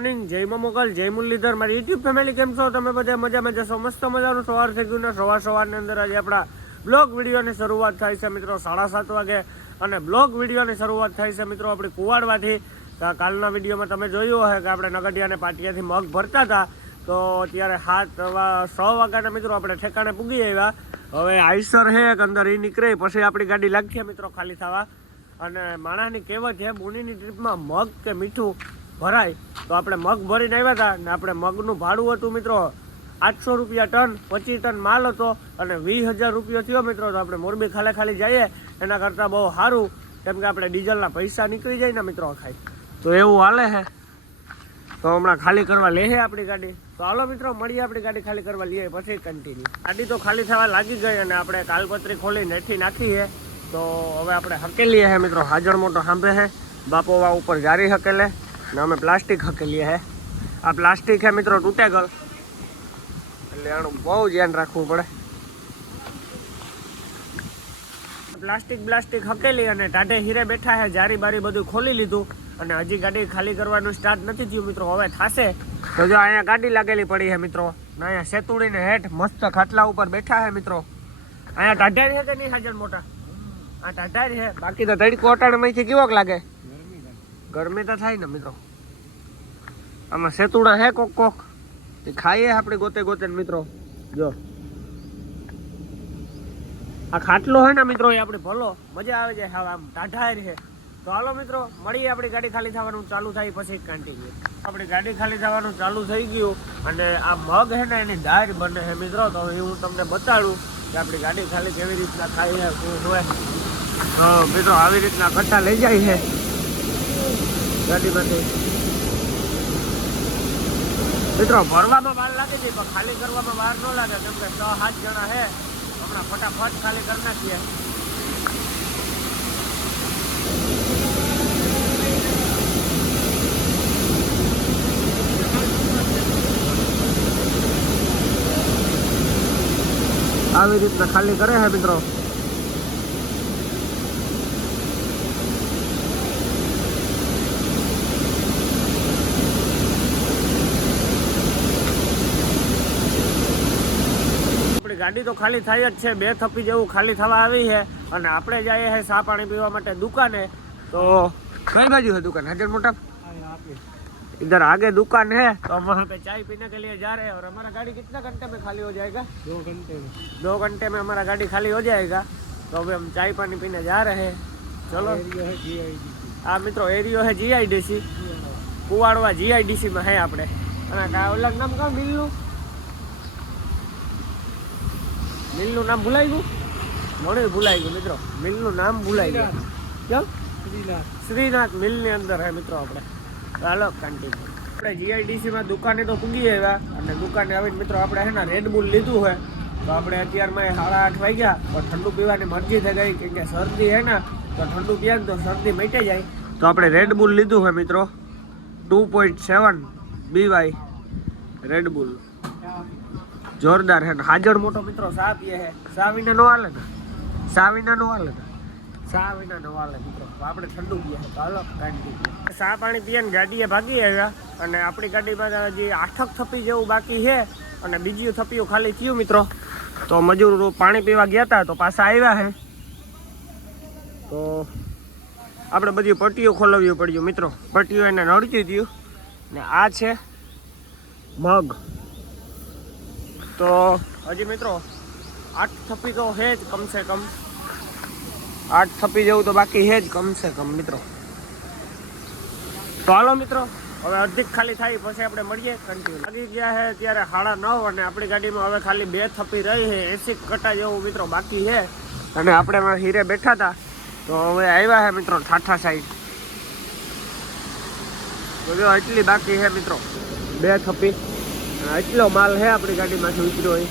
જય મોગલ, જય મુરલીધર, મારી યુટ્યુબ ફેમિલી કેમ છો તમે બધા? મજામાં જશો? મસ્ત મજાનું સવાર થઈ ગયું ને સવારની અંદર આજે આપણા બ્લોગ વિડીયોની શરૂઆત થાય છે મિત્રો 7:30 વાગે અને બ્લોગ વિડીયોની શરૂઆત થાય છે મિત્રો આપણી કુવાડવાથી. કાલના વિડીયોમાં તમે જોયું હશે કે આપણે નગડિયા અને પાટિયાથી મગ ભરતા હતા, તો અત્યારે 6 વાગ્યાના મિત્રો આપણે ઠેકાણે પૂગી આવ્યા. હવે આઈસર હે એક અંદર એ નીકળે પછી આપણી ગાડી લાગીએ મિત્રો ખાલી થવા. અને માણસની કહેવત છે બુનીની ટ્રીપમાં મગ કે મીઠું ભરાય, તો આપણે મગ ભરીને આવ્યા હતા ને આપણે મગનું ભાડું હતું મિત્રો 800 રૂપિયા ટન, 25 ટન માલ હતો અને 20,000 રૂપિયો થયો મિત્રો. તો આપણે મોરબી ખાલી જઈએ એના કરતાં બહુ સારું, કેમ કે આપણે ડીઝલના પૈસા નીકળી જાય ને મિત્રો ખાઈ, તો એવું હાલે છે. તો હમણાં ખાલી કરવા લે આપણી ગાડી. તો હાલો મિત્રો મળીએ, આપણી ગાડી ખાલી કરવા લઈએ પછી કન્ટિન્યુ. ગાડી તો ખાલી થવા લાગી ગઈ અને આપણે કાલપત્રી ખોલી નેઠી નાખી છે. તો હવે આપણે હકેલીએ છે મિત્રો, હાજર મોટો સાંભે છે બાપોવા ઉપર જારી હકેલે ને અમે પ્લાસ્ટિક હકેલીએ છે. આ પ્લાસ્ટિક છે મિત્રો તૂટેગલ, એટલે આનું બહુ ધ્યાન રાખવું પડે. પ્લાસ્ટિક હકેલી અને ટાઢે હીરે બેઠા છે, જારી બારી બધું ખોલી લીધું અને હજી ગાડી ખાલી કરવાનું સ્ટાર્ટ નથી થયું મિત્રો. હવે થશે. તો જો અહીંયા ગાડી લાગેલી પડી છે મિત્રો, ને અહીંયા સેતુડીને હેઠ મસ્ત ખાટલા ઉપર બેઠા છે મિત્રો. અહીંયા ટાઢાર છે કે નહીં હાજર મોટા? આ ટાઢાર છે, બાકી તો તડકો અટાણમાંથી કેવોક લાગે? ગરમી તો થાય ને મિત્રો. આમાં સેતુડા હે કોક એ ખાઈએ આપણે ગોતે મિત્રો. જો આ ખાટલો હે ને મિત્રો, એ આપણે ભલો મજા આવે છે. હા આમ ટાઢાર છે. તો હાલો મિત્રો મળીએ, આપણી ગાડી ખાલી થવાનું ચાલુ થાય પછી કન્ટિન્યુ. આપણી ગાડી ખાલી થવાનું ચાલુ થઈ ગયું અને આ મગ છે ને એની દાળ બને છે મિત્રો. તો એ હું તમને બતાડું કે આપણી ગાડી ખાલી કેવી રીતના થાય છે શું હોય. તો મિત્રો આવી રીતના કટ્ટા લઈ જાય છે ગાડીમાંથી મિત્રો. ભરવામાં વાર લાગે છે પણ ખાલી કરવામાં વાર ન લાગે, કેમ કે 6-7 જણા છે. હમણાં ફટાફટ ખાલી કરી નાખીએ. આવી રીતના ખાલી કરે છે મિત્રો. ગાડી તો ખાલી થઈ જ છે, 2 થપ્પી જેવું ખાલી થવા આવી છે અને આપણે જઈએ છે ચા પાણી પીવા માટે દુકાને. તો કઈ બાજુ है दुकान? हजर मोटा इधर आगे दुकान है, तो हम वहाँ पे चाय पीने के लिए जा रहे हैं. और हमारा गाड़ी कितना घंटे में खाली हो जाएगा? 2 घंटे में हमारा गाड़ी खाली हो जाएगा. तो अभी हम चाय पानी पीने जा रहे हैं. चलो. हाँ मित्रों एरियो है GIDC कुवाड़वा, GIDC में है આપણે. અને કા ઓલા નામ કા મિલનું નામ ભૂલાઈ ગયું, મને ભૂલાઈ ગયું મિત્રો. મિલનું નામ ભૂલાઈ ગયું. કેમ? શ્રીનાથ મિલની અંદર હે મિત્રો આપણે. ચાલો કન્ટિન્યુ. આપણે GIDC માં દુકાને તો પૂગી આવ્યા અને દુકાને આવીને મિત્રો આપણે હે ને રેડ બુલ લીધું હોય. તો આપણે અત્યારમાં 8:30 વાગ્યા પણ ઠંડુ પીવાની મરજી થઈ ગઈ, કેમ કે શરદી હે ને તો ઠંડુ પીએ તો શરદી મટી જાય. તો આપણે રેડ બુલ લીધું હોય મિત્રો 2.7 BY રેડ બુલ, જોરદાર है. हाजर मोटो मित्रों सा पिए है. सा विना नो हाले ने, सा विना नो हाले ने, सा विना नो हाले मित्रों. આપણે ઠંડુ પીએ છે. ચાલો કન્ટિન્યુ. ચા પાણી પીએ ને ગાડીએ ભાગી આવ્યા અને આપણી ગાડીમાં હજી 8 થપ્પી જેવું બાકી છે અને બીજી થપ્પીઓ ખાલી થયું મિત્રો. તો મજૂરો પાણી પીવા ગયા હતા તો પાછા આવ્યા છે. તો આપણે બધી પટ્ટીઓ ખોલવવી પડ્યું મિત્રો. પટ્ટીઓ એને નડતી થયું ને આ છે મગ. તો હજી મિત્રો 8 થપ્પી તો છે જ કમ સે કમ, 8 થપ્પી જેવું તો બાકી છે જ કમ સે કમ મિત્રો. તો હાલો મિત્રો હવે અડધી ખાલી થાય પછી આપણે મળીએ કન્ટિન્યુ. લાગી ગયા છે ત્યારે 9:30 અને આપણી ગાડીમાં હવે ખાલી 2 થપ્પી રહી છે. 80 કટ્ટા જેવું મિત્રો બાકી છે અને આપણે હીરે બેઠા હતા તો હવે આવ્યા છે મિત્રો ઠાઠા સાઈડ. તો જો એટલી બાકી છે મિત્રો 2 થપ્પી. એટલો માલ છે આપણી ગાડીમાંથી ઉતર્યો હોય.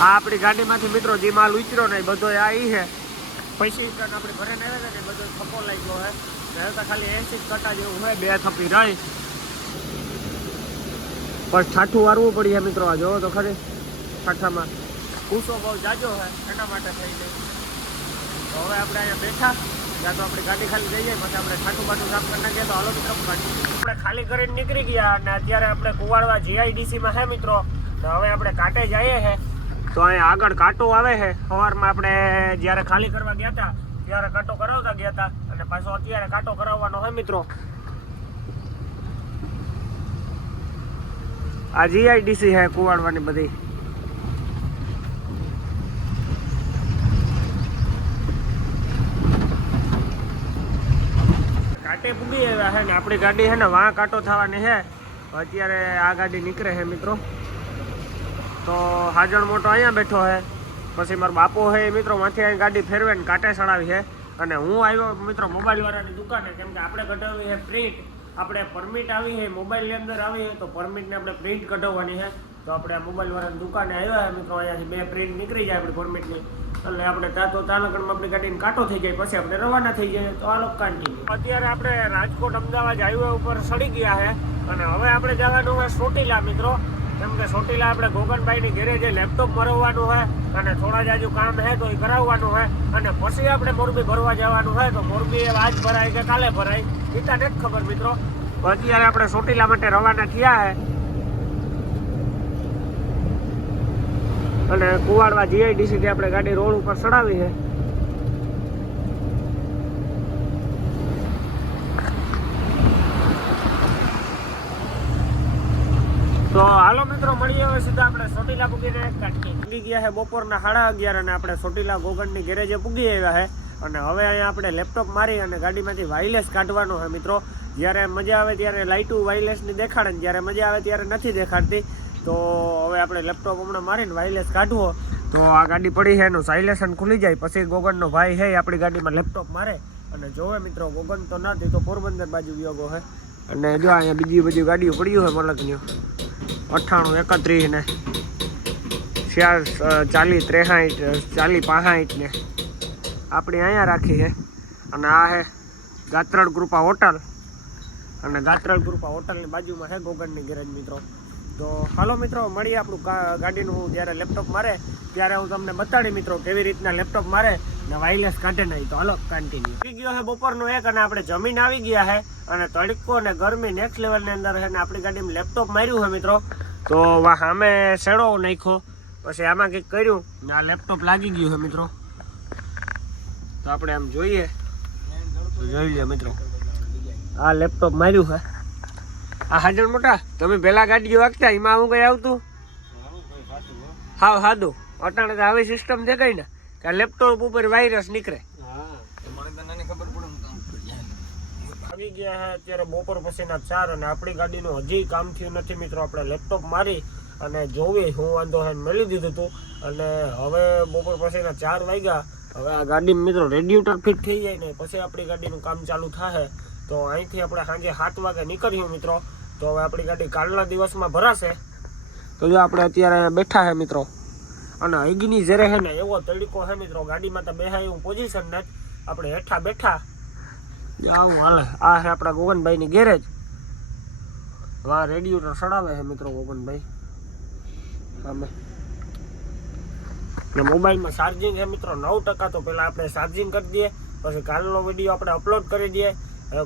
આ આપણી ગાડીમાંથી મિત્રો જે માલ ઉતર્યો ને એ બધો આ છે 25 ટન આપણે ભરીને આવ્યા હતા ને બધો થપ્પો લાગ્યો છે. હવે તો ખાલી 80 કટ્ટા જેવું હોય, 2 થપ્પી રહી. પણ ઠાઠું વારવું પડી છે મિત્રો. આ જોવો તો ખરી ઠાઠામાં કૂસો બહુ જાજો છે એના માટે થઈ જાય. તો હવે આપણે અહીંયા બેઠા ત્યાં તો આપણી ગાડી ખાલી થઈ જાય પછી આપણે ખાટું બાટું સાફ કરી નાખીએ. તો હાલો મિત્રો આપણે ખાલી કરીને નીકળી ગયા અને અત્યારે આપણે કુવાડવા જીઆઈડીસીમાં છે મિત્રો. તો હવે આપણે કાંટે જઈએ છે. તો અહીંયા આગળ કાંટો આવે છે. સવારમાં આપણે જ્યારે ખાલી કરવા ગયા હતા ત્યારે કાંટો કરાવતા ગયા હતા અને પાછો અત્યારે કાંટો કરાવવાનો હોય મિત્રો. આ જીઆઈડીસી છે કુવાડવાની બધી. કાંટે પૂગી આવ્યા છે ને આપણી ગાડી છે ને વાં કાંટો થવાની છે. અત્યારે આ ગાડી નીકળે છે મિત્રો. તો હાજર મોટો અહીંયા બેઠો છે. પછી મારો બાપો છે મિત્રો માંથી અહીં ગાડી ફેરવે ને કાંટે ચડાવી છે. અને હું આવ્યો મિત્રો મોબાઈલ વાળાની દુકાને, કેમ કે આપણે કઢાવવી છે પ્રિન્ટ. આપણે પરમિટ આવી છે મોબાઈલની અંદર આવી છે તો પરમિટને આપણે પ્રિન્ટ કઢાવવાની છે. તો આપણે મોબાઈલ વાળાની દુકાને આવ્યા છે મિત્રો. અહીંયાથી 2 પ્રિન્ટ નીકળી જાય આપણી પરમિટની. એટલે આપણે તાલગઢમાં આપણી ગાડીને કાંટો થઈ જાય પછી આપણે રવાના થઈ જાય. તો આ લોકો કન્ટિન્યુ. અત્યારે આપણે રાજકોટ અમદાવાદ હાઈવે ઉપર ચડી ગયા છે અને હવે આપણે જવાનું હોય ચોટીલા મિત્રો. કેમ કે ચોટીલા આપણે ગોગનભાઈની ઘરે જે લેપટોપ મરવવાનું હોય અને થોડા જાજુ કામ છે તો એ કરાવવાનું હોય અને પછી આપણે મોરબી ભરવા જવાનું હોય. તો મોરબી આજ ભરાય કે કાલે ભરાય એ તો નથી ખબર મિત્રો. અત્યારે આપણે ચોટીલા માટે રવાના થયા છે અને કુવાડવા જીઆઈડીસી થી આપણે ગાડી રોડ ઉપર ચડાવી છે. તો હાલો મિત્રો મળીએ હવે સીધા આપણે ચોટીલા પૂગીને પૂગી ગયા છે બપોરના 11:30 અને આપણે ચોટીલા ગોગનની ગેરેજે પૂગી આવ્યા છે. અને હવે અહીંયા આપણે લેપટોપ મારી અને ગાડીમાંથી વાયરલેસ કાઢવાનો છે મિત્રો. જ્યારે મજા આવે ત્યારે લાઇટું વાયરલેસની દેખાડે ને જ્યારે મજા આવે ત્યારે નથી દેખાડતી. તો હવે આપણે લેપટોપ હમણાં મારીને વાયરલેસ કાઢવો. તો આ ગાડી પડી છે એનું સાયલેશન ખુલી જાય પછી ગોગનનો ભાઈ છે આપણી ગાડીમાં લેપટોપ મારે અને જોવે મિત્રો. ગોગન તો નથી તો પોરબંદર બાજુ ગયો છે. અને જો અહીંયા બીજી બધી ગાડીઓ પડ્યું છે મલકની 98 31 ને 40 63 40 65 ને આપણી અહીંયા રાખી છે. અને આ છે ગાત્રળ કૃપા હોટલ અને ગાત્રળ કૃપા હોટલની બાજુમાં છે ગોગનની ગેરેજ મિત્રો. તો હાલો મિત્રો મળીએ આપણું ગાડીનું હું જ્યારે લેપટોપ મારે ત્યારે હું તમને બતાડી મિત્રો કેવી રીતના લેપટોપ મારે ને વાયરલેસ કાઢે નહીં. તો હાલો કન્ટિન્યુ. થઈ ગયો છે બપોરનો 1 અને આપણે જમીન આવી ગયા છે અને તડકો ને ગરમી નેક્સ્ટ લેવલની અંદર છે ને આપણી ગાડીમાં લેપટોપ માર્યું છે મિત્રો. તો સામે શેડો નાખ્યો પછી આમાં કંઈક કર્યું ને આ લેપટોપ લાગી ગયું છે મિત્રો. તો આપણે આમ જોઈએ તો જોઈ લે મિત્રો આ લેપટોપ માર્યું છે. આ હાજર મોટા તમે પેલા ગાડીઓ વાગતા એમાં હું કઈ આવતું હાવ સાદું. અટાણે તો આવી સિસ્ટમ દેખાય ને કે લેપટોપ ઉપર વાયરસ નીકળે. આવી ગયા છે અત્યારે બપોર પછીના 4 અને આપણી ગાડીનું હજી કામ થયું નથી મિત્રો. આપણે લેપટોપ મારી અને જોવી હું વાંધો છે મેળવી દીધું હતું અને હવે બપોર પછીના 4 વાગ્યા. હવે આ ગાડી મિત્રો રેડિએટર ફિટ થઈ જાય ને પછી આપણી ગાડીનું કામ ચાલુ થાય. તો અહીંથી આપણે સાંજે 7 વાગે નીકળ્યું મિત્રો. તો હવે આપણી ગાડી કાલના દિવસમાં ભરાશે. તો જો આપણે અત્યારે બેઠા છે મિત્રો અને અગ્નિ જરે છે ને એવો તડકો છે મિત્રો. ગાડીમાં તો બેહાય એવું પોઝિશન નથી. આપણે હેઠા બેઠા આવું હાલે. આ છે આપણા ગોગનભાઈની ગેરેજ. વાહ રેડિએટર ચડાવે છે મિત્રો ગોગનભાઈ સામે. ને મોબાઈલમાં ચાર્જિંગ છે મિત્રો 9%. તો પહેલાં આપણે ચાર્જિંગ કરી દઈએ પછી કાલનો વિડીયો આપણે અપલોડ કરી દઈએ.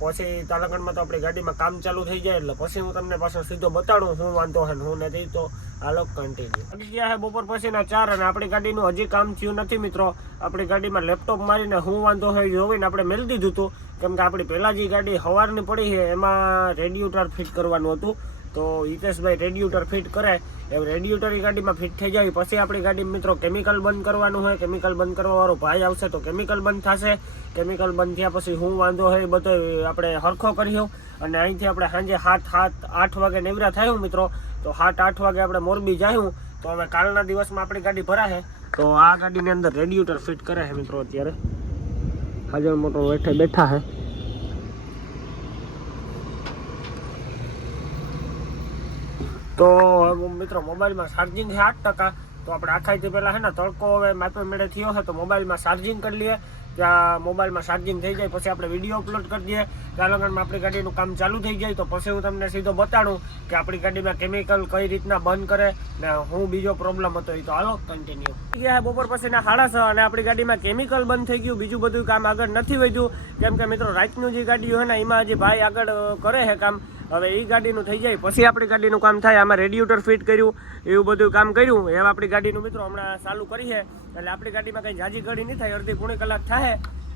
પછી તાલાગઢમાં તો આપણી ગાડીમાં કામ ચાલુ થઈ જાય એટલે પછી હું તમને પાછો સીધો બતાડું શું વાંધો છે ને હું નથી. તો હાલો કન્ટિન્યુ. આવી ગયા છે બપોર પછીના 4 અને આપણી ગાડીનું હજી કામ થયું નથી મિત્રો. આપણી ગાડીમાં લેપટોપ મારીને હું વાંધો છે જોઈને આપણે મેળવી દીધું હતું. કેમ કે આપણી પહેલાં જે ગાડી સવારની પડી છે એમાં રેડિએટર ફિટ કરવાનું હતું. તો હિતેશભાઈ રેડિએટર ફિટ કરે એમ રેડિએટર ગાડીમાં ફિટ થઈ જાય પછી આપણી ગાડી મિત્રો કેમિકલ બંધ કરવાનું હોય. કેમિકલ બંધ કરવાવાળો ભાઈ આવશે તો કેમિકલ બંધ થશે. કેમિકલ બંધ થયા પછી હું વાંધો હોય બધો આપણે હરખો કર્યો અને અહીંથી આપણે સાંજે 7-8 વાગે નેવરા થયું મિત્રો. તો 7-8 વાગે આપણે મોરબી જાયું. તો હવે કાલના દિવસમાં આપણી ગાડી ભરાશે. તો આ ગાડીની અંદર રેડિએટર ફિટ કરે છે મિત્રો. અત્યારે હાજર મોટો બેઠે બેઠા છે. તો મિત્રો મોબાઈલમાં ચાર્જિંગ છે 8%. તો આપણે આખાઈથી પહેલાં છે ને તડકો હવે માપે મેળે થયો છે તો મોબાઈલમાં ચાર્જિંગ કરી લઈએ. ત્યાં મોબાઈલમાં ચાર્જિંગ થઈ જાય પછી આપણે વિડીયો અપલોડ કરી દઈએ ત્યાં લગનમાં આપણી ગાડીનું કામ ચાલુ થઈ જાય તો પછી હું તમને સીધો બતાડું કે આપણી ગાડીમાં કેમિકલ કઈ રીતના બંધ કરે ને હું બીજો પ્રોબ્લેમ હતો એ તો હાલો કન્ટિન્યુ ગયા બપોર પછીના 6:30 અને આપણી ગાડીમાં કેમિકલ બંધ થઈ ગયું બીજું બધું કામ આગળ નથી વધ્યું કેમ કે મિત્રો રાતનું જે ગાડીઓ છે ને એમાં હજી ભાઈ આગળ કરે છે કામ હવે એ ગાડીનું થઈ જાય પછી આપણી ગાડીનું કામ થાય આમાં રેડિએટર ફિટ કર્યું એવું બધું કામ કર્યું એમ આપણી ગાડીનું મિત્રો હમણાં ચાલુ કરી છે એટલે આપણી ગાડીમાં કંઈ જાજી ઘડી નહીં થાય અડધી પોણી કલાક થાય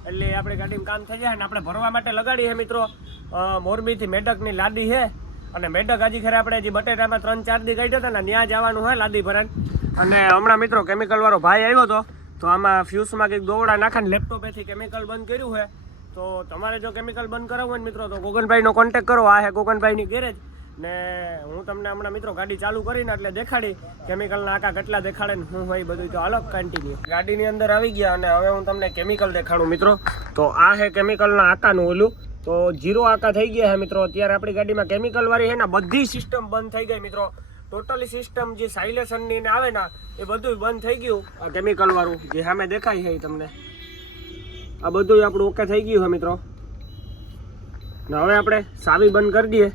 એટલે આપણી ગાડીમાં કામ થઈ જાય અને આપણે ભરવા માટે લગાડી છે મિત્રો મોરબીથી મેડકની લાદી છે અને મેડક હજી ખરે આપણે હજી બટેટામાં 3-4 દી કાઢ્યો હતા ને ત્યાં જવાનું હોય લાદી ભરાન અને હમણાં મિત્રો કેમિકલ વાળો ભાઈ આવ્યો હતો તો આમાં ફ્યુઝમાં કંઈક દોવડા નાખીને લેપટોપેથી કેમિકલ બંધ કર્યું છે તો તમારે જો કેમિકલ બંધ કરાવવું હોય ને મિત્રો તો ગોગનભાઈનો કોન્ટેક્ટ કરો આ છે ગોગનભાઈની ગેરેજ ને હું તમને હમણાં મિત્રો ગાડી ચાલુ કરીને એટલે દેખાડી કેમિકલના આકા કેટલા દેખાડે ને હું હોય બધું તો હાલો કન્ટિન્યુ ગાડીની અંદર આવી ગયા અને હવે હું તમને કેમિકલ દેખાડું મિત્રો તો આ છે કેમિકલના આકાનું ઓલું તો 0 આકા થઈ ગયા છે મિત્રો અત્યારે આપણી ગાડીમાં કેમિકલ વાળી છે ને બધી સિસ્ટમ બંધ થઈ ગઈ મિત્રો ટોટલી સિસ્ટમ જે સાયલેશનની ને આવે ને એ બધું બંધ થઈ ગયું આ કેમિકલ વાળું જે સામે દેખાય છે તમને આ બધું આપણું ઓકે થઈ ગયું છે મિત્રો ને હવે આપણે ચાવી બંધ કરી દઈએ